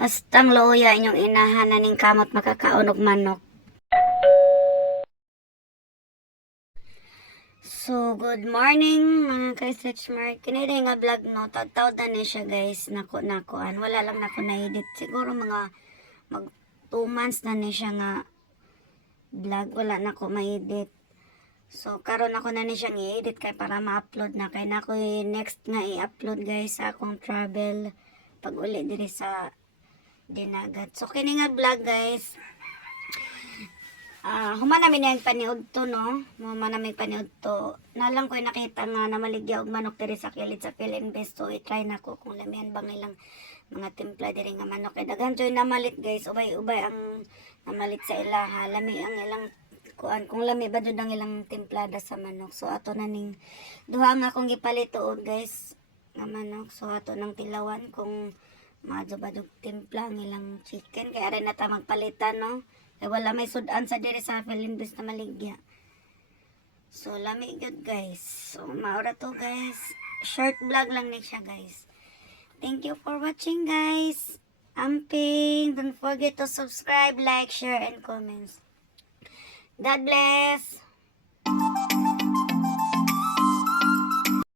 Hastang loya inyong inahan na ning kamot makakaunog manok. So, good morning mga ka-search mark. Kinili nga vlog no, tawd na ni siya guys, nakuan. Wala lang nako na-edit. Siguro mga mag 2 months na ni siya nga vlog, wala nako ma-edit. So, karon ako na ni siyang i-edit kay para ma-upload na. Kay na ko next nga i-upload guys sa akong travel pag uli diri sa dinagat. So, kini nga vlog guys, human namin yung paniud to no. Human namin paniud to. Nalang ko nakita nga na maligya og manok diri sa kilid sa Philinvest. So, i-try na ko kung lamian bang ilang mga timpla diri nga manok. Kay daghan joy namalit guys. Ubay-ubay ang namalit sa ilaha. Lami ang ilang kuan. Kung lami ba jud ang ilang timplada sa manok. So, ato na ning duha nga akong gipalit tuod guys nga manok. So, ato nang tilawan kung madyo-badyo timpla ang ilang chicken. Kaya rin na ta magpalitan no. Kaya wala may sudan sa diri sa Philinvest na maligya. So, lami good guys. So, maura to guys. Short vlog lang ni siya guys. Thank you for watching guys. Amping. Don't forget to subscribe, like, share, and comments. God bless.